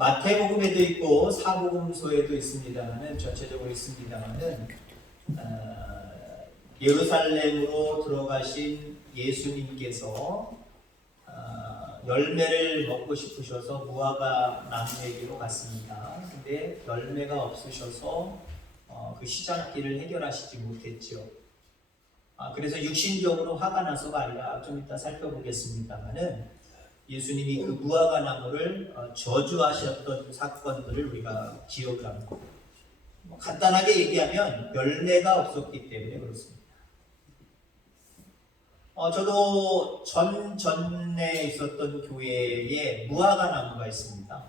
마태복음에도 있고 사복음서에도 있습니다만은 전체적으로 있습니다만은 예루살렘으로 들어가신 예수님께서 열매를 먹고 싶으셔서 무화과 나무에게로 갔습니다. 근데 열매가 없으셔서 그 시작길을 해결하시지 못했죠. 그래서 육신적으로 화가 나서가 아니라 좀 이따 살펴보겠습니다만은 예수님이 그 무화과 나무를 저주하셨던 사건들을 우리가 기억을 합니다. 간단하게 얘기하면 열매가 없었기 때문에 그렇습니다. 저도 전에 있었던 교회에 무화과 나무가 있습니다.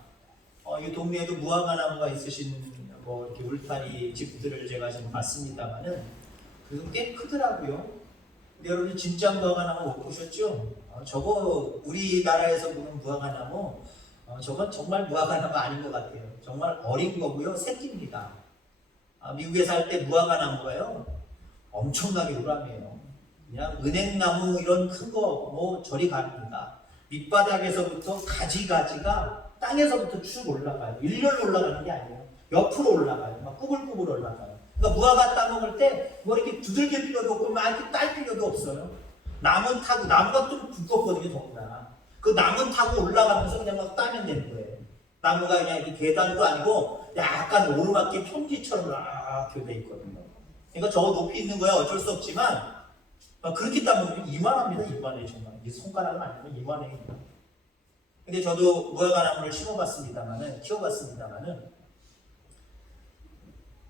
이 동네에도 무화과 나무가 있으신 이렇게 울타리 집들을 제가 지금 봤습니다만은 그게 꽤 크더라고요. 근데 여러분 진짜 무화과 나무 못 보셨죠? 저거 우리나라에서 보는 무화과 나무, 저건 정말 무화과 나무 아닌 것 같아요. 정말 어린 거고요, 새끼입니다. 미국에 살 때 무화과 나무가요 엄청나게 우람해요. 그냥 은행나무 이런 큰 거 저리 갑니다. 밑바닥에서부터 가지가 땅에서부터 쭉 올라가요. 일렬로 올라가는 게 아니에요. 옆으로 올라가요. 막 꾸불꾸불 올라가요. 그러니까 무화과 따먹을 때 이렇게 두들길 필요도 없고 막 이렇게 딸 필요도 없어요. 나무가 좀 두껍거든요, 더구나. 그 나무 타고 올라가면서 그냥 막 따면 되는 거예요. 나무가 그냥 이렇게 계단도 아니고 약간 오르막길 평지처럼 이렇게 돼 있거든요. 그러니까 저 높이 있는 거야 어쩔 수 없지만 그렇게 따먹으면 이만합니다. 이만해 정말. 이 손가락은 아니면 이만해요. 근데 저도 무화과 나무를 키워봤습니다만은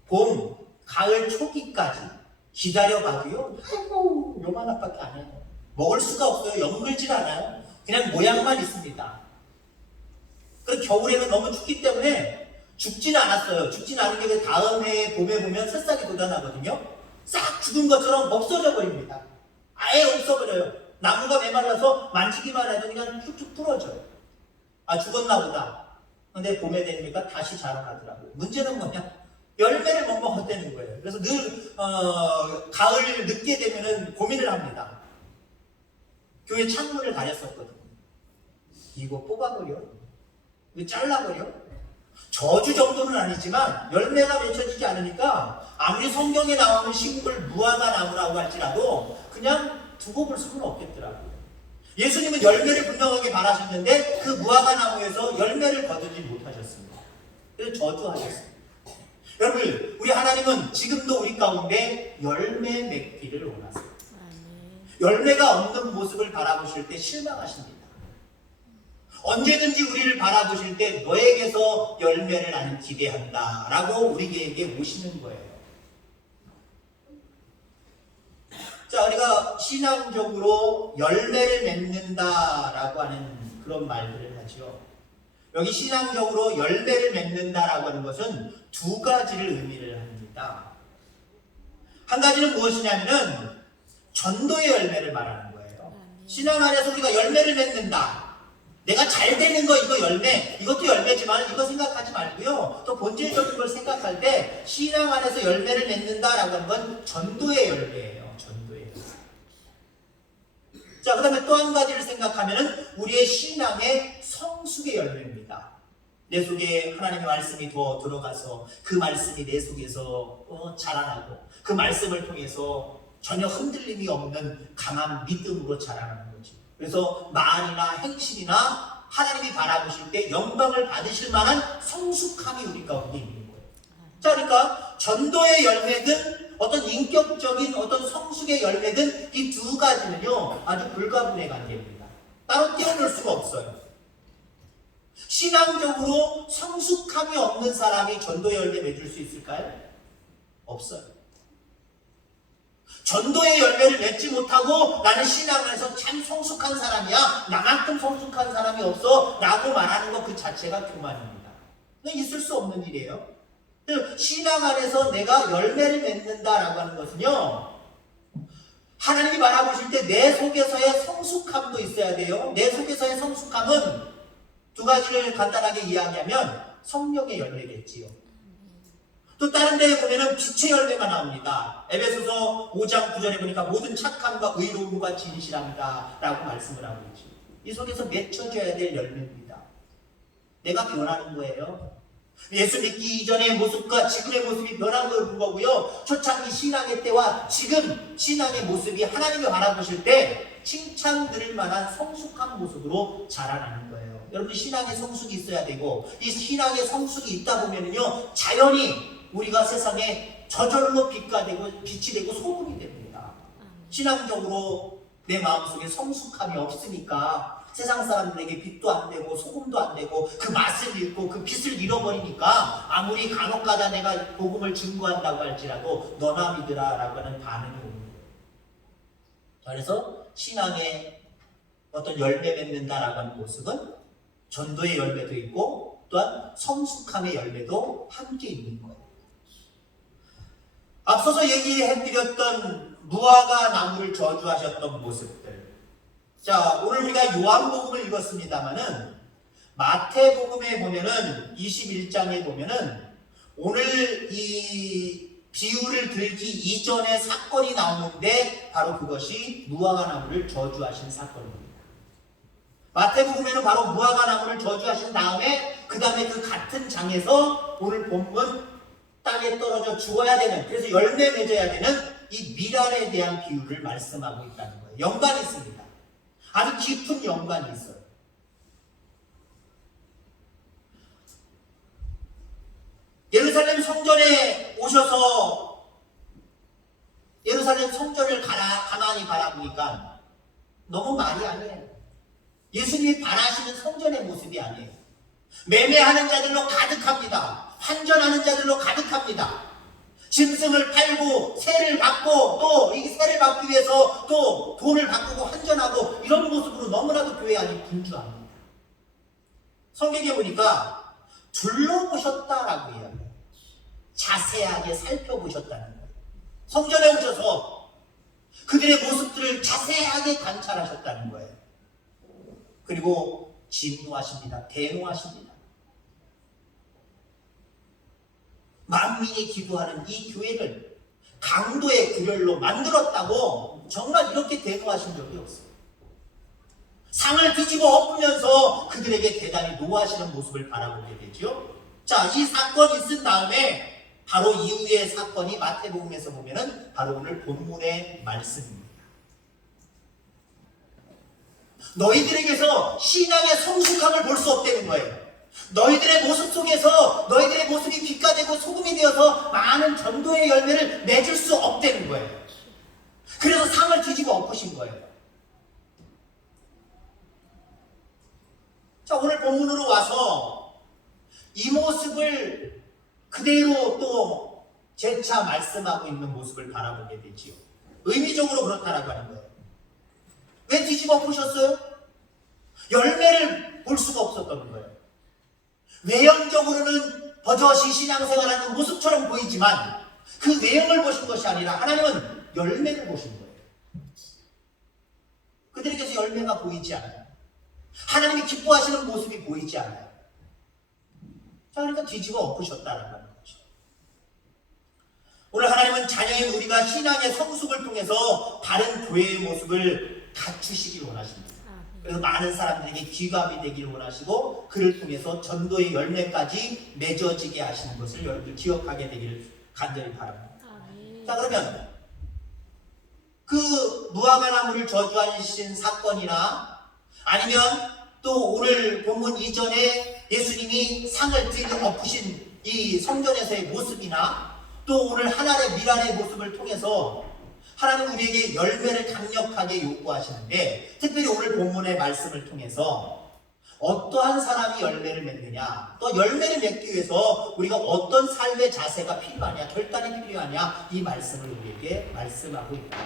봄, 가을 초기까지 기다려봐도요. 아이고 요만한밖에 안 해요. 먹을 수가 없어요. 연글질 않아요. 그냥 모양만 있습니다. 그 겨울에는 너무 춥기 때문에 죽지는 않았어요. 죽지는 않은 게 다음 해 봄에 보면 새싹이 돋아나거든요. 싹 죽은 것처럼 없어져 버립니다. 아예 없어버려요. 나무가 메말라서 만지기만 해도 그냥 툭툭 부러져요. 죽었나 보다. 근데 봄에 되니까 다시 자라나더라고요. 문제는 뭐냐? 열매를 못 먹었다는 거예요. 그래서 늘 가을 늦게 되면은 고민을 합니다. 교회 창문을 가렸었거든요. 이거 뽑아버려? 이거 잘라버려? 저주 정도는 아니지만 열매가 맺혀지지 않으니까 아무리 성경에 나오는 식물 무화과 나무라고 할지라도 그냥 두고 볼 수는 없겠더라고요. 예수님은 열매를 분명하게 바라셨는데 그 무화과 나무에서 열매를 거두지 못하셨습니다. 그래서 저주하셨습니다. 여러분, 우리 하나님은 지금도 우리 가운데 열매 맺기를 원하세요. 열매가 없는 모습을 바라보실 때 실망하십니다. 언제든지 우리를 바라보실 때 너에게서 열매를 나는 기대한다 라고 우리에게 오시는 거예요. 자, 우리가 신앙적으로 열매를 맺는다 라고 하는 그런 말들을 하죠. 여기 신앙적으로 열매를 맺는다 라고 하는 것은 두 가지를 의미를 합니다. 한 가지는 무엇이냐면은 전도의 열매를 말하는 거예요. 신앙 안에서 우리가 열매를 맺는다. 내가 잘 되는 거 이거 열매, 이것도 열매지만 이거 생각하지 말고요. 또 본질적인 걸 생각할 때 신앙 안에서 열매를 맺는다라고 하는 건 전도의 열매예요. 전도의 열매. 자, 그 다음에 또 한 가지를 생각하면 우리의 신앙의 성숙의 열매입니다. 내 속에 하나님의 말씀이 더 들어가서 그 말씀이 내 속에서 자라나고 그 말씀을 통해서 전혀 흔들림이 없는 강한 믿음으로 자라나는 거지. 그래서 말이나 행실이나 하나님이 바라보실 때 영광을 받으실 만한 성숙함이 우리 가운데 있는 거예요. 자, 그러니까 전도의 열매든 어떤 인격적인 어떤 성숙의 열매든 이 두 가지는요 아주 불가분의 관계입니다. 따로 떼어놓을 수가 없어요. 신앙적으로 성숙함이 없는 사람이 전도의 열매 맺을 수 있을까요? 없어요. 전도의 열매를 맺지 못하고 나는 신앙 안에서 참 성숙한 사람이야, 나만큼 성숙한 사람이 없어 라고 말하는 것 그 자체가 교만입니다. 있을 수 없는 일이에요. 신앙 안에서 내가 열매를 맺는다라고 하는 것은요 하나님이 바라보실 때 내 속에서의 성숙함도 있어야 돼요. 내 속에서의 성숙함은 두 가지를 간단하게 이야기하면 성령의 열매겠지요. 또 다른 데에 보면은 빛의 열매가 나옵니다. 에베소서 5장 9절에 보니까 모든 착함과 의로움과 진실함이다 라고 말씀을 하고 있죠. 이 속에서 맺혀져야 될 열매입니다. 내가 변하는 거예요. 예수 믿기 이전의 모습과 지금의 모습이 변한 걸 거고요. 초창기 신앙의 때와 지금 신앙의 모습이 하나님이 바라보실 때 칭찬 드릴 만한 성숙한 모습으로 자라나는 거예요. 여러분, 신앙의 성숙이 있어야 되고, 이 신앙의 성숙이 있다 보면은요, 자연히 우리가 세상에 저절로 빛이 되고 소금이 됩니다. 신앙적으로 내 마음속에 성숙함이 없으니까 세상 사람들에게 빛도 안 되고 소금도 안 되고 그 맛을 잃고 그 빛을 잃어버리니까 아무리 간혹가다 내가 복음을 증거한다고 할지라도 너나 믿으라 라고 하는 반응이 오는 거예요. 그래서 신앙에 어떤 열매 맺는다라고 하는 모습은 전도의 열매도 있고 또한 성숙함의 열매도 함께 있는 거예요. 앞서서 얘기해드렸던 무화과 나무를 저주하셨던 모습들. 자, 오늘 우리가 요한복음을 읽었습니다만은 마태복음에 보면은 21장에 보면은 오늘 이 비유를 들기 이전에 사건이 나오는데 바로 그것이 무화과 나무를 저주하신 사건입니다. 마태복음에는 바로 무화과 나무를 저주하신 다음에 그 다음에 그 같은 장에서 오늘 본문 땅에 떨어져 죽어야 되는, 그래서 열매 맺어야 되는 이 미랄에 대한 비유를 말씀하고 있다는 거예요. 연관이 있습니다. 아주 깊은 연관이 있어요. 예루살렘 성전에 오셔서 예루살렘 성전을 가만히 바라보니까 너무 말이 아니에요. 예수님이 바라시는 성전의 모습이 아니에요. 매매하는 자들로 가득합니다. 환전하는 자들로 가득합니다. 짐승을 팔고 세를 받고 또 이 세를 받기 위해서 또 돈을 바꾸고 환전하고 이런 모습으로 너무나도 교회 안이 분주합니다. 성경에 보니까 둘러보셨다라고 이야기해요. 자세하게 살펴보셨다는 거예요. 성전에 오셔서 그들의 모습들을 자세하게 관찰하셨다는 거예요. 그리고 진노하십니다. 대노하십니다. 만민이 기도하는 이 교회를 강도의 굴열로 만들었다고 정말 이렇게 대노하신 적이 없어요. 상을 뒤집어 엎으면서 그들에게 대단히 노하시는 모습을 바라보게 되죠. 자, 이 사건이 있은 다음에 바로 이후의 사건이 마태복음에서 보면은 바로 오늘 본문의 말씀입니다. 너희들에게서 신앙의 성숙함을 볼 수 없다는 거예요. 너희들의 모습 속에서 너희들의 모습이 빛가 되고 소금이 되어서 많은 전도의 열매를 맺을 수 없다는 거예요. 그래서 상을 뒤집어 엎으신 거예요. 자, 오늘 본문으로 와서 이 모습을 그대로 또 재차 말씀하고 있는 모습을 바라보게 되지요. 의미적으로 그렇다라고 하는 거예요. 왜 뒤집어 엎으셨어요? 열매를 볼 수가 없었던 거예요. 외형적으로는 버젓이 신앙생활하는 모습처럼 보이지만 그 외형을 보신 것이 아니라 하나님은 열매를 보신 거예요. 그들에게서 열매가 보이지 않아요. 하나님이 기뻐하시는 모습이 보이지 않아요. 자, 그러니까 뒤집어 엎으셨다는 거죠. 오늘 하나님은 자녀인 우리가 신앙의 성숙을 통해서 바른 교회의 모습을 갖추시길 원하십니다. 그래서 많은 사람들에게 귀감이 되기를 원하시고 그를 통해서 전도의 열매까지 맺어지게 하시는 것을 여러분들 기억하게 되기를 간절히 바랍니다. 자, 그러면 그 무화과 나무를 저주하신 사건이나 아니면 또 오늘 본문 이전에 예수님이 상을 들고 엎으신 이 성전에서의 모습이나 또 오늘 하나의 미랄의 모습을 통해서 하나님 우리에게 열매를 강력하게 요구하시는데, 특별히 오늘 본문의 말씀을 통해서 어떠한 사람이 열매를 맺느냐, 또 열매를 맺기 위해서 우리가 어떤 삶의 자세가 필요하냐, 결단이 필요하냐, 이 말씀을 우리에게 말씀하고 있다.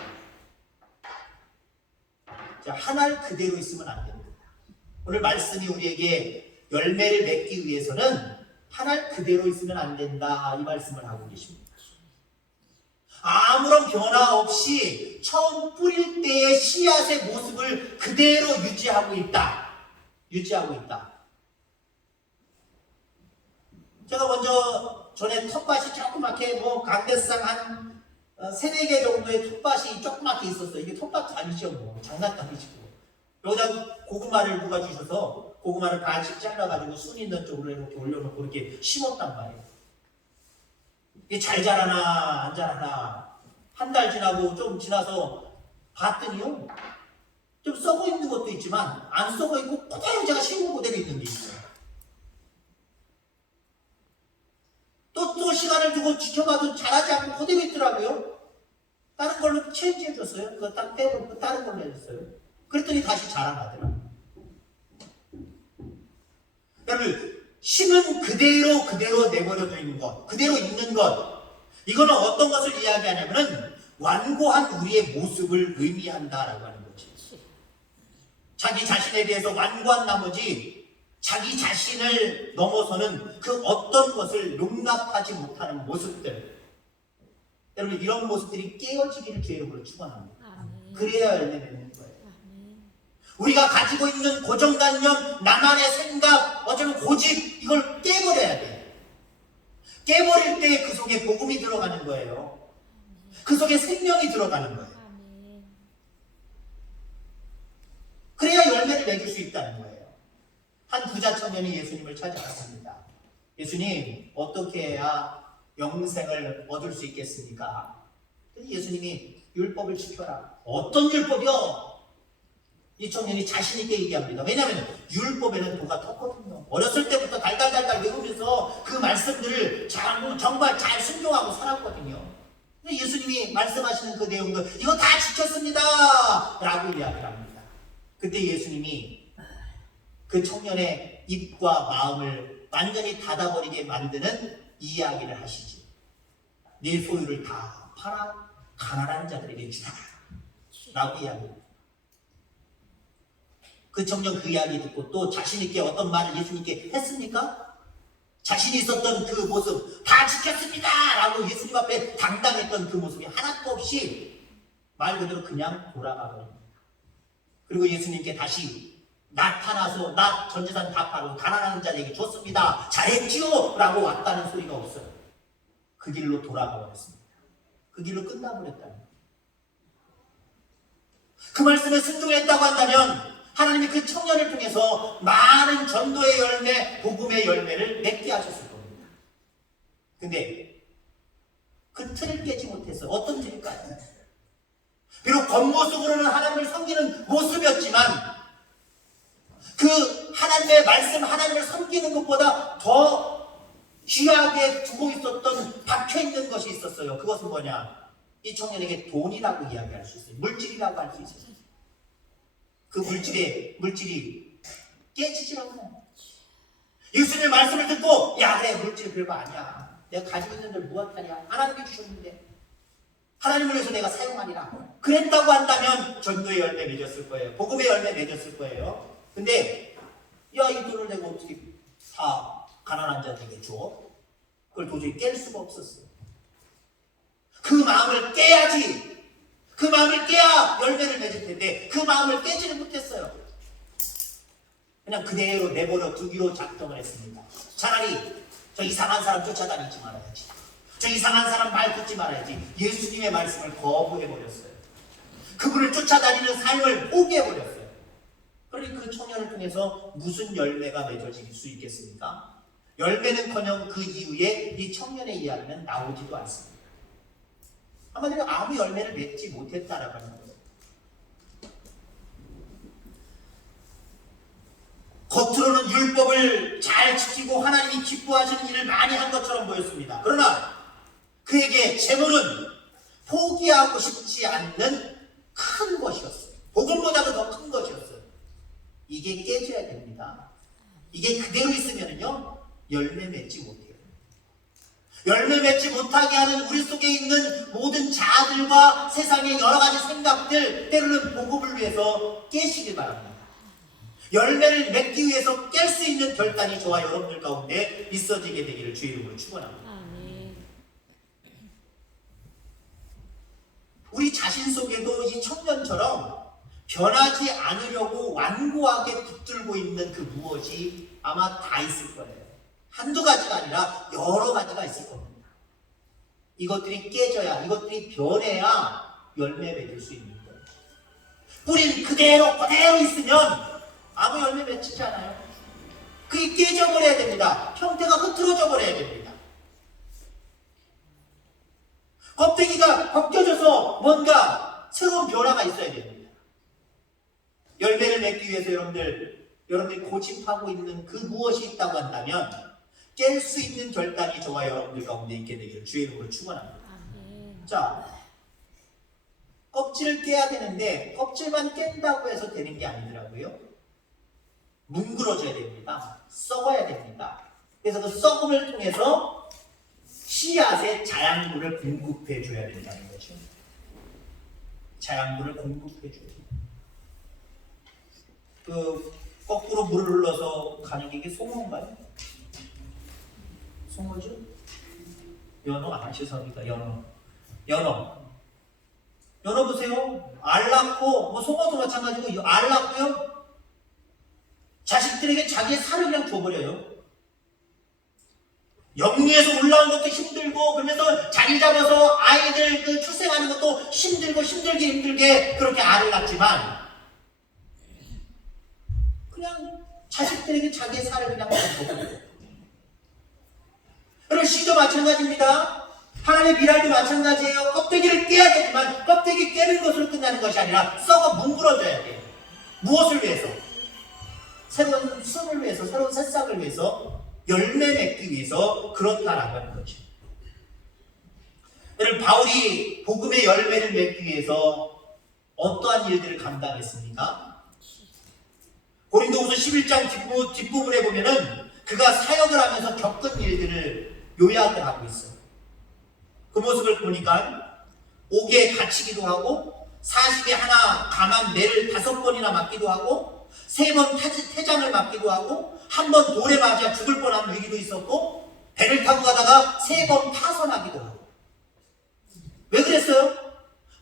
자, 하나를 그대로 있으면 안 됩니다. 오늘 말씀이 우리에게 열매를 맺기 위해서는 하나를 그대로 있으면 안 된다, 이 말씀을 하고 계십니다. 아무런 변화 없이 처음 뿌릴 때의 씨앗의 모습을 그대로 유지하고 있다. 제가 먼저 전에 텃밭이 조그맣게 강대상 한 3-4개 정도의 텃밭이 조그맣게 있었어요. 이게 텃밭 아니죠, 장난감이죠. 여기다 고구마를 누가 주셔서 고구마를 반씩 잘라가지고 순 있는 쪽으로 이렇게 올려놓고 이렇게 심었단 말이에요. 이게 잘 자라나 안 자라나 한 달 지나고 좀 지나서 봤더니요, 좀 썩어 있는 것도 있지만 안 썩어 있고 그대로 제가 심은 그대로 있는 게 있어요. 또 시간을 두고 지켜봐도 자라지 않고 그대로 있더라고요. 다른 걸로 체인지해줬어요. 그거 딱 빼고 다른 걸로 해줬어요. 그랬더니 다시 자라나더라고요. 여러분, 심은 그대로 내버려져 있는 것, 그대로 있는 것, 이거는 어떤 것을 이야기하냐면은 완고한 우리의 모습을 의미한다라고 하는 거지. 자기 자신에 대해서 완고한 나머지 자기 자신을 넘어서는 그 어떤 것을 용납하지 못하는 모습들. 여러분, 이런 모습들이 깨어지기를 주의 이름으로 축원합니다. 그래야 열매 맺는 거예요. 우리가 가지고 있는 고정관념, 나만의 생각, 어쩌면 고집, 이걸 깨버려야 돼요. 깨버릴 때 그 속에 복음이 들어가는 거예요. 그 속에 생명이 들어가는 거예요. 그래야 열매를 맺을 수 있다는 거예요. 한 부자 청년이 예수님을 찾아갔습니다. 예수님, 어떻게 해야 영생을 얻을 수 있겠습니까? 예수님이 율법을 지켜라. 어떤 율법이요? 이 청년이 자신 있게 얘기합니다. 왜냐하면 율법에는 도가 텄거든요. 어렸을 때부터 달달달달 외우면서 그 말씀들을 정말 잘 순종하고 살았거든요. 근데 예수님이 말씀하시는 그 내용들, 이거 다 지켰습니다 라고 이야기를 합니다. 그때 예수님이 그 청년의 입과 마음을 완전히 닫아버리게 만드는 이야기를 하시지. 네 소유를 다 팔아 가난한 자들에게 주라 라고 이야기합니다. 그 청년 그 이야기 듣고 또 자신있게 어떤 말을 예수님께 했습니까? 자신이 있었던 그 모습 다 지켰습니다 라고 예수님 앞에 당당했던 그 모습이 하나도 없이 말 그대로 그냥 돌아가 버립니다. 그리고 예수님께 다시 나타나서 나 전 재산 다 팔고 가난한 자에게 줬습니다, 잘했지요 라고 왔다는 소리가 없어요. 그 길로 돌아가 버렸습니다. 그 길로 끝나버렸다는 거예요. 그 말씀에 순종했다고 한다면 하나님이 그 청년을 통해서 많은 전도의 열매, 복음의 열매를 맺게 하셨을 겁니다. 근데 그 틀을 깨지 못해서 어떤 틀일까요? 비록 겉모습으로는 하나님을 섬기는 모습이었지만 그 하나님의 말씀, 하나님을 섬기는 것보다 더 귀하게 두고 있었던, 박혀있는 것이 있었어요. 그것은 뭐냐? 이 청년에게 돈이라고 이야기할 수 있어요. 물질이라고 할 수 있어요. 그 물질이 깨지질 않아요. 예수님의 말씀을 듣고, 야, 그래, 물질 별거 아니야. 내가 가지고 있는 걸 무엇하냐? 하나님이 주셨는데 하나님을 위해서 내가 사용하리라. 그랬다고 한다면 전도의 열매 맺었을 거예요. 복음의 열매 맺었을 거예요. 근데 야, 이 돈을 내가 어떻게 다 가난한 자들에게 줘? 그걸 도저히 깰 수가 없었어요. 그 마음을 깨야지. 그 마음을 깨야 열매를 맺을 텐데 그 마음을 깨지를 못했어요. 그냥 그대로 내버려 두기로 작정을 했습니다. 차라리 저 이상한 사람 쫓아다니지 말아야지. 저 이상한 사람 말 듣지 말아야지. 예수님의 말씀을 거부해버렸어요. 그분을 쫓아다니는 삶을 포기해버렸어요. 그러니 그 청년을 통해서 무슨 열매가 맺어질 수 있겠습니까? 열매는커녕 그 이후에 이 청년의 이야기는 나오지도 않습니다. 한마디로 아무 열매를 맺지 못했다라고 하는 거예요. 겉으로는 율법을 잘 지키고 하나님이 기뻐하시는 일을 많이 한 것처럼 보였습니다. 그러나 그에게 재물은 포기하고 싶지 않는 큰 것이었어요. 복음보다도 더 큰 것이었어요. 이게 깨져야 됩니다. 이게 그대로 있으면요 열매 맺지 못해요. 열매 맺지 못하게 하는 우리 속에 있는 모든 자아들과 세상의 여러 가지 생각들, 때로는 복음을 위해서 깨시길 바랍니다. 열매를 맺기 위해서 깰 수 있는 결단이 저와 여러분들 가운데 있어지게 되기를 주의 이름으로 축원합니다. 우리 자신 속에도 이 청년처럼 변하지 않으려고 완고하게 붙들고 있는 그 무엇이 아마 다 있을 거예요. 한두 가지가 아니라 여러 가지가 있을 겁니다. 이것들이 깨져야, 이것들이 변해야 열매 맺을 수 있는 거예요. 뿌린 그대로 있으면 아무 열매 맺히지 않아요. 그게 깨져버려야 됩니다. 형태가 흐트러져 버려야 됩니다. 껍데기가 벗겨져서 뭔가 새로운 변화가 있어야 됩니다. 열매를 맺기 위해서 여러분들이 고집하고 있는 그 무엇이 있다고 한다면 깰 수 있는 결단이 저와 여러분들 가운데 있게 되기를 주의 이름으로 축원합니다. 자, 껍질을 깨야 되는데 껍질만 깬다고 해서 되는 게 아니더라고요. 뭉그러져야 됩니다. 썩어야 됩니다. 그래서 그 썩음을 통해서 씨앗에 자양분을 공급해 줘야 된다는 거죠. 자양분을 공급해 줘야 돼요. 그 거꾸로 물을 흘러서 가는 게 이게 송어인가요? 송어죠? 연어? 아, 죄송합니다. 연어 보세요. 알 낳고, 뭐 송어도 마찬가지고 알 낳고요. 자식들에게 자기의 살을 그냥 줘버려요. 영리에서 올라온 것도 힘들고, 그러면서 자리 잡아서 아이들 그 출생하는 것도 힘들게 그렇게 알을 낳지만, 그냥 자식들에게 자기의 살을 그냥 줘버려요. 여러분, 씨도 마찬가지입니다. 하나님의 미랄도 마찬가지예요. 껍데기를 깨야 되지만 껍데기 깨는 것으로 끝나는 것이 아니라 썩어 뭉그러져야 돼요. 무엇을 위해서? 새로운 순을 위해서, 새로운 새싹을 위해서, 열매 맺기 위해서 그렇다라고 하는 거죠. 여러분, 바울이 복음의 열매를 맺기 위해서 어떠한 일들을 감당했습니까? 고린도후서 11장 뒷부분에 보면은 그가 사역을 하면서 겪은 일들을 요약을 하고 있어요. 그 모습을 보니까 옥에 갇히기도 하고 40에 하나 감한 매를 5번이나 맞기도 하고 3번 태장을 맞기도 하고 한 번 돌에 맞아 죽을 뻔한 위기도 있었고 배를 타고 가다가 3번 파선하기도 하고. 왜 그랬어요?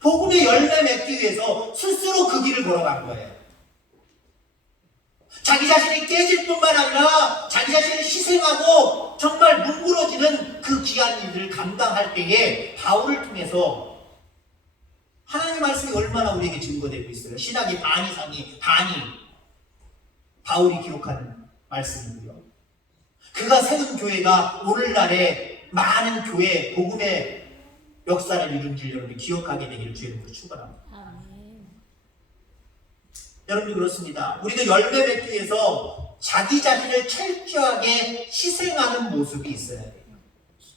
복음의 열매 맺기 위해서 스스로 그 길을 걸어간 거예요. 자기 자신이 깨질 뿐만 아니라 자기 자신을 희생하고 정말 뭉그러지는 그 귀한 일들을 감당할 때에 바울을 통해서 하나님의 말씀이 얼마나 우리에게 증거되고 있어요. 신학의 반 이상이 바울이 기록한 말씀이고요. 그가 세운 교회가 오늘날의 많은 교회 복음의 역사를 이룬지를 여러분이 기억하게 되기를 주의 이름으로 축원합니다. 여러분도 그렇습니다. 우리도 열매 맺기 위해서 자기 자신을 철저하게 희생하는 모습이 있어야 돼요.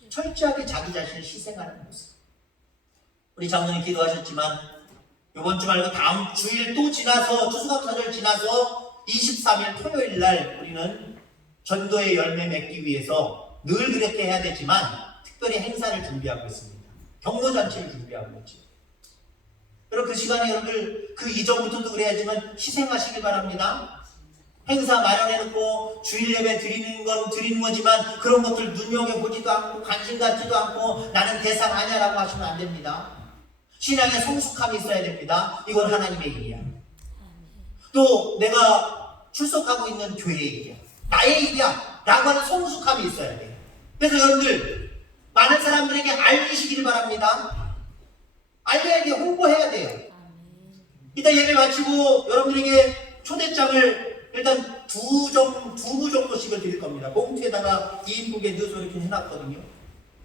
철저하게 자기 자신을 희생하는 모습. 우리 장로님 기도하셨지만 이번 주 말고 다음 주일 또 지나서 추수감사절 지나서 23일 토요일 날 우리는 전도의 열매 맺기 위해서 늘 그렇게 해야 되지만 특별히 행사를 준비하고 있습니다. 경로잔치를 준비하고 있죠. 여러분 그 시간에 여러분들 그 이전부터도 그래야지만 희생하시길 바랍니다. 행사 마련해놓고 주일 예배 드리는 건 드리는 거지만 그런 것들 눈여겨보지도 않고 관심 갖지도 않고 나는 대상 아니야라고 하시면 안 됩니다. 신앙에 성숙함이 있어야 됩니다. 이건 하나님의 일이야. 또 내가 출석하고 있는 교회의 일이야. 나의 일이야 라고 하는 성숙함이 있어야 돼요. 그래서 여러분들 많은 사람들에게 알리시길 바랍니다. 알려야 돼요. 홍보해야 돼요. 이따 예배 마치고 여러분들에게 초대장을 일단 두 부 정도씩을 드릴 겁니다. 봉투에다가 2인분에 넣어서 이렇게 해놨거든요.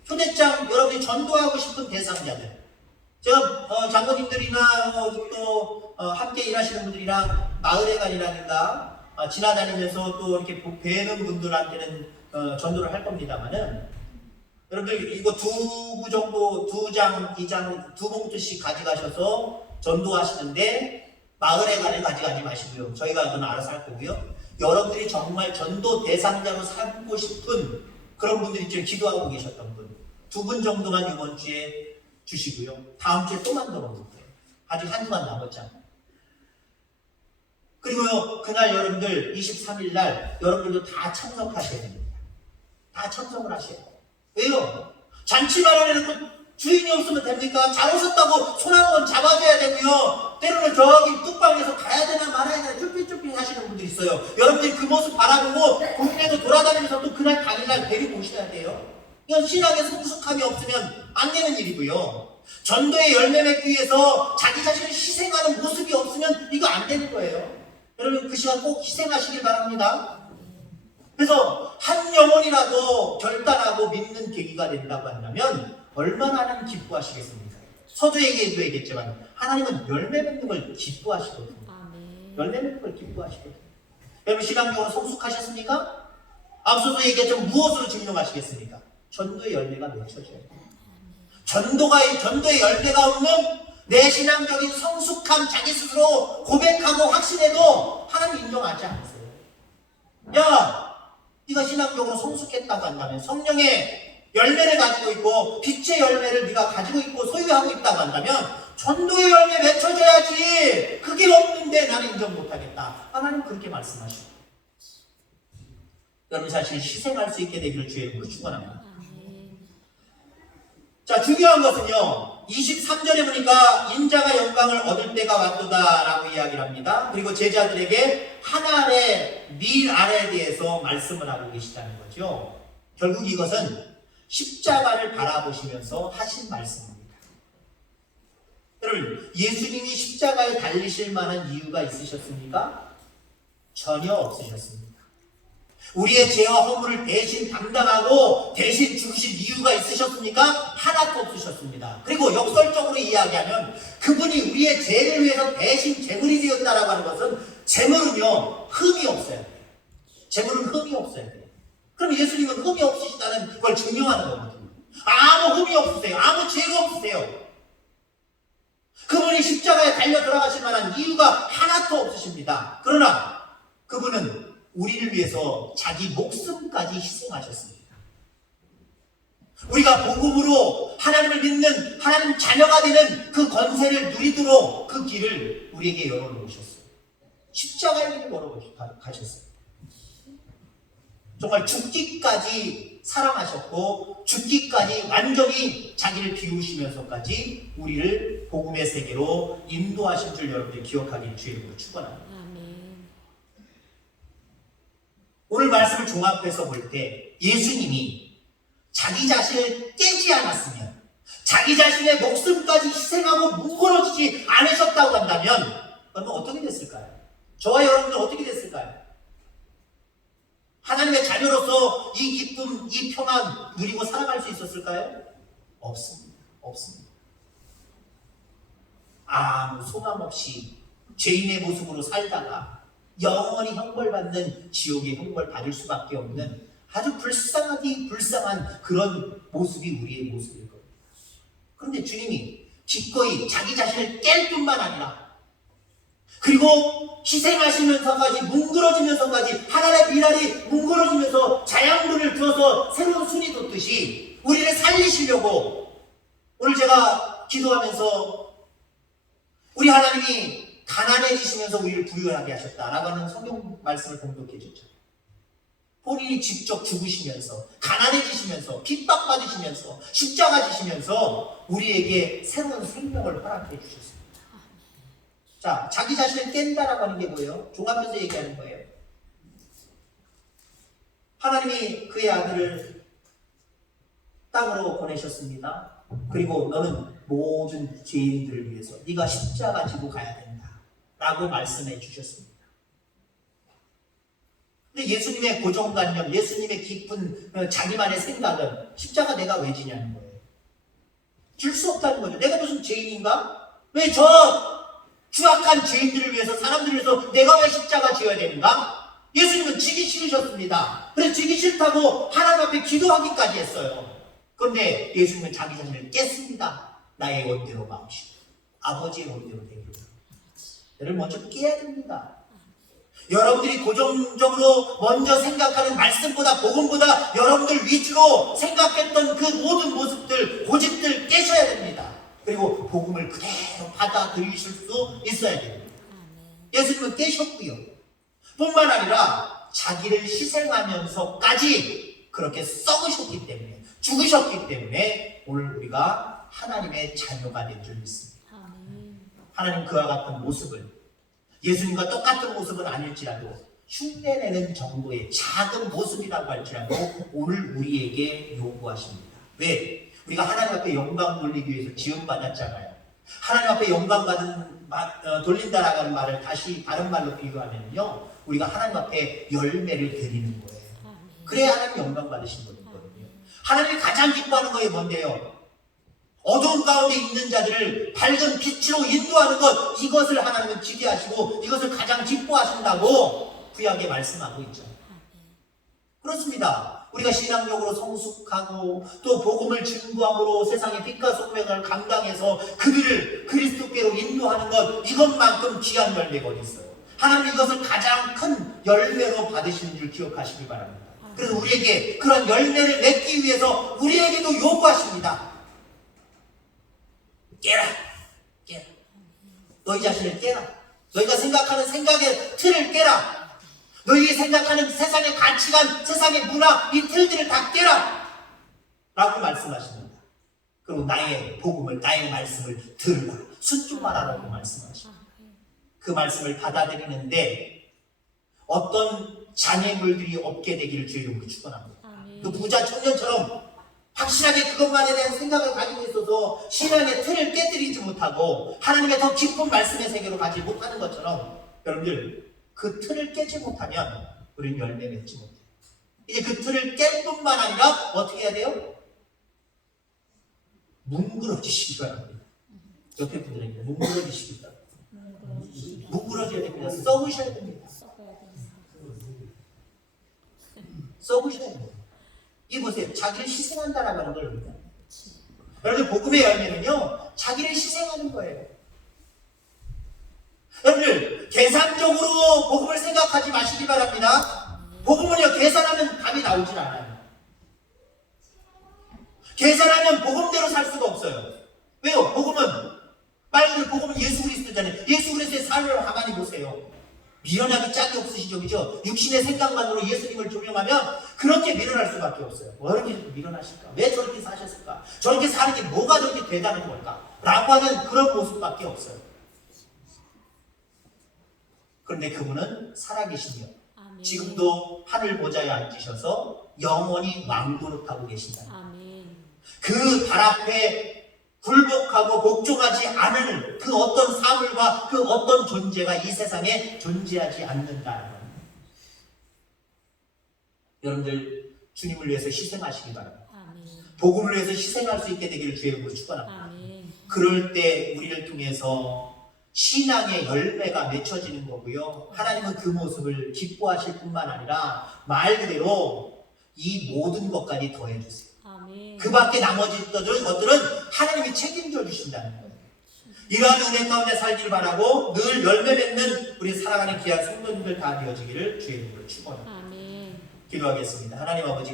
초대장 여러분이 전도하고 싶은 대상자들. 제가 장로님들이나 또 함께 일하시는 분들이랑 마을회관이라든가 지나다니면서 또 이렇게 뵈는 분들한테는 전도를 할 겁니다만은 여러분들 이거 2부 정도 2장, 2장, 2봉투씩 가져가셔서 전도하시는데 마을에 가져가지 마시고요. 저희가 그건 알아서 할 거고요. 여러분들이 정말 전도 대상자로 삼고 싶은 그런 분들이 있죠. 기도하고 계셨던 분. 2분 정도만 이번 주에 주시고요. 다음 주에 또 만들어 볼 거예요. 아직 한 주만 남았잖아요. 그리고요. 그날 여러분들 23일 날 여러분들도 다 참석하셔야 됩니다. 다 참석을 하셔야 돼요. 왜요? 잔치 마련해놓고 주인이 없으면 됩니까? 잘 오셨다고 손 한번 잡아줘야 되고요. 때로는 저기 뚝방에서 가야 되나 말아야 되나 쭈삣쭈삣 하시는 분들이 있어요. 여러분들이 그 모습 바라보고 동네도 돌아다니면서 또 그날 당일날 데리고 오셔야 돼요. 이건 신앙의 성숙함이 없으면 안 되는 일이고요. 전도의 열매 맺기 위해서 자기 자신을 희생하는 모습이 없으면 이거 안 되는 거예요. 여러분 그 시간 꼭 희생하시길 바랍니다. 그래서 한 영혼이라도 결단하고 믿는 계기가 된다고 한다면 얼마나 하나님 기뻐하시겠습니까? 서두에게도 얘기했지만 하나님은 열매 맺는 걸 기뻐하시거든요. 열매 맺는 걸 기뻐하시거든요. 여러분 신앙적으로 성숙하셨습니까? 앞서도 얘기했지만 무엇으로 증명하시겠습니까? 전도의 열매가 맺혀져야 돼요. 전도의 열매가 없는 내 신앙적인 성숙함 자기 스스로 고백하고 확신해도 하나님 인정하지 않으세요. 야, 네가 신앙적으로 성숙했다고 한다면 성령의 열매를 가지고 있고 빛의 열매를 네가 가지고 있고 소유하고 있다고 한다면 전도의 열매 맺혀져야지. 그게 없는데 나는 인정 못하겠다. 하나님 그렇게 말씀하시고 여러분 사실 희생할 수 있게 되기를 주의 이름으로 축원합니다. 자, 중요한 것은요 23절에 보니까 인자가 영광을 얻을 때가 왔도다 라고 이야기를 합니다. 그리고 제자들에게 하나의 밀 아래에 대해서 말씀을 하고 계시다는 거죠. 결국 이것은 십자가를 바라보시면서 하신 말씀입니다. 여러분 예수님이 십자가에 달리실 만한 이유가 있으셨습니까? 전혀 없으셨습니다. 우리의 죄와 허물을 대신 담당하고 대신 죽으신 이유가 있으셨습니까? 하나도 없으셨습니다. 그리고 역설적으로 이야기하면 그분이 우리의 죄를 위해서 대신 제물이 되었다라고 하는 것은 제물은요 흠이 없어야 돼요. 제물은 흠이 없어야 돼요. 그럼 예수님은 흠이 없으시다는 걸 증명하는 거거든요. 아무 흠이 없으세요. 아무 죄가 없으세요. 그분이 십자가에 달려 들어가실 만한 이유가 하나도 없으십니다. 그러나 그분은 우리를 위해서 자기 목숨까지 희생하셨습니다. 우리가 복음으로 하나님을 믿는 하나님 자녀가 되는 그 권세를 누리도록 그 길을 우리에게 열어놓으셨어요. 십자가의 길을 열어가셨어요. 정말 죽기까지 사랑하셨고 죽기까지 완전히 자기를 비우시면서까지 우리를 복음의 세계로 인도하신 줄 여러분들이 기억하길 주의 이름으로 축원합니다. 오늘 말씀을 종합해서 볼 때 예수님이 자기 자신을 깨지 않았으면 자기 자신의 목숨까지 희생하고 뭉그러지지 않으셨다고 한다면 그러면 어떻게 됐을까요? 저와 여러분들 어떻게 됐을까요? 하나님의 자녀로서 이 기쁨, 이 평안 누리고 살아갈 수 있었을까요? 없습니다. 없습니다. 아무 소망 없이 죄인의 모습으로 살다가 영원히 형벌받는 지옥의 형벌 받을 수밖에 없는 아주 불쌍하디 불쌍한 그런 모습이 우리의 모습일 겁니다. 그런데 주님이 기꺼이 자기 자신을 깰 뿐만 아니라 그리고 희생하시면서까지 뭉그러지면서까지 하나님의 미랄이 뭉그러지면서 자양분을 주어서 새로운 순이 돋듯이 우리를 살리시려고 오늘 제가 기도하면서 우리 하나님이 가난해지시면서 우리를 부유하게 하셨다라고 하는 성경 말씀을 공독해 줬죠. 본인이 직접 죽으시면서 가난해지시면서 핍박받으시면서 십자가 지시면서 우리에게 새로운 생명을 허락해 주셨습니다. 자, 자기 자신을 깬다라고 하는 게 뭐예요? 종합해서 얘기하는 거예요. 하나님이 그의 아들을 땅으로 보내셨습니다. 그리고 너는 모든 죄인들을 위해서 네가 십자가 지고 가야 된다 라고 말씀해 주셨습니다. 근데 예수님의 고정관념, 예수님의 깊은 자기만의 생각은 십자가 내가 왜 지냐는 거예요. 질 수 없다는 거죠. 내가 무슨 죄인인가? 왜 저 추악한 죄인들을 위해서 사람들을 위해서 내가 왜 십자가 지어야 되는가? 예수님은 지기 싫으셨습니다. 그래서 지기 싫다고 하나님 앞에 기도하기까지 했어요. 그런데 예수님은 자기 자신을 깼습니다. 나의 원대로 마옵시고 아버지의 원대로 되기를. 를 먼저 깨야 됩니다. 여러분들이 고정적으로 먼저 생각하는 말씀보다 복음보다 여러분들 위주로 생각했던 그 모든 모습들, 고집들 깨셔야 됩니다. 그리고 복음을 그대로 받아들이실 수 있어야 됩니다. 예수님은 깨셨고요. 뿐만 아니라 자기를 희생하면서까지 그렇게 썩으셨기 때문에 죽으셨기 때문에 오늘 우리가 하나님의 자녀가 된 줄 믿습니다. 하나님 그와 같은 모습을 예수님과 똑같은 모습은 아닐지라도 흉내내는 정도의 작은 모습이라고 할지라도 오늘 우리에게 요구하십니다. 왜? 우리가 하나님 앞에 영광 돌리기 위해서 지음받았잖아요. 하나님 앞에 영광 돌린다라고 하는 말을 다시 다른 말로 비유하면요 우리가 하나님 앞에 열매를 드리는 거예요. 그래야 하나님 영광 받으신 거거든요. 하나님이 가장 기뻐하는 거에 뭔데요? 어두운 가운데 있는 자들을 밝은 빛으로 인도하는 것, 이것을 하나님은 기대하시고 이것을 가장 기뻐하신다고 구약에 말씀하고 있죠. 그렇습니다. 우리가 신앙적으로 성숙하고 또 복음을 증거함으로 세상의 빛과 소명을 감당해서 그들을 그리스도께로 인도하는 것, 이것만큼 귀한 열매가 어디 있어요? 하나님 이것을 가장 큰 열매로 받으시는 줄 기억하시기 바랍니다. 그래서 우리에게 그런 열매를 맺기 위해서 우리에게도 요구하십니다. 깨라! 깨라! 너희 자신을 깨라! 너희가 생각하는 생각의 틀을 깨라! 너희가 생각하는 세상의 가치관, 세상의 문화, 이 틀들을 다 깨라! 라고 말씀하십니다. 그리고 나의 복음을, 나의 말씀을 들으라. 순종하라라고 말씀하십니다. 그 말씀을 받아들이는데 어떤 장애물들이 없게 되기를 주의 이름으로 축원합니다. 그 부자 청년처럼 확실하게 그것만에 대한 생각을 가지고 있어서 신앙의 틀을 깨뜨리지 못하고 하나님의 더 깊은 말씀의 세계로 가지 못하는 것처럼 여러분들 그 틀을 깨지 못하면 우리는 열매 맺지 못해요. 이제 그 틀을 깰 뿐만 아니라 어떻게 해야 돼요? 뭉그러지시기 바랍니다. 옆에 분들에게 뭉그러지시기 바랍니다. 뭉그러져야 됩니다. 썩으셔야 됩니다. 썩으셔야 됩니다. 이 보세요. 자기를 희생한다라고 하는 걸 봅니다. 여러분 복음의 열매는요, 자기를 희생하는 거예요. 여러분들 계산적으로 복음을 생각하지 마시기 바랍니다. 복음은요, 계산하면 답이 나오질 않아요. 계산하면 복음대로 살 수가 없어요. 왜요? 복음은 말 그대로 복음은 예수 그리스도잖아요. 예수 그리스도의 삶을 가만히 보세요. 미련하기 짝이 없으시죠, 그죠? 육신의 생각만으로 예수님을 조명하면 그렇게 미련할 수밖에 없어요. 왜 이렇게 미련하실까? 왜 저렇게 사셨을까? 저렇게 사는 게 뭐가 저렇게 대단한 걸까? 라고 하는 그런 모습밖에 없어요. 그런데 그분은 살아계시며 지금도 하늘 보좌에 앉으셔서 영원히 왕노릇하고 계신다. 그 발 앞에 굴복하고 복종하지 않을 그 어떤 사물과 그 어떤 존재가 이 세상에 존재하지 않는다. 여러분들 주님을 위해서 희생하시기 바랍니다. 복음을 위해서 희생할 수 있게 되기를 주의 이름으로 축원합니다. 그럴 때 우리를 통해서 신앙의 열매가 맺혀지는 거고요. 하나님은 그 모습을 기뻐하실 뿐만 아니라 말 그대로 이 모든 것까지 더해주세요. 그 밖에 나머지 것들은 하나님이 책임져 주신다는 거예요. 이러한 은혜 가운데 살기를 바라고 늘 열매 맺는 우리 사랑하는 귀한 성도님들 다 되어지기를 주의 이름으로 축원합니다. 기도하겠습니다. 하나님 아버지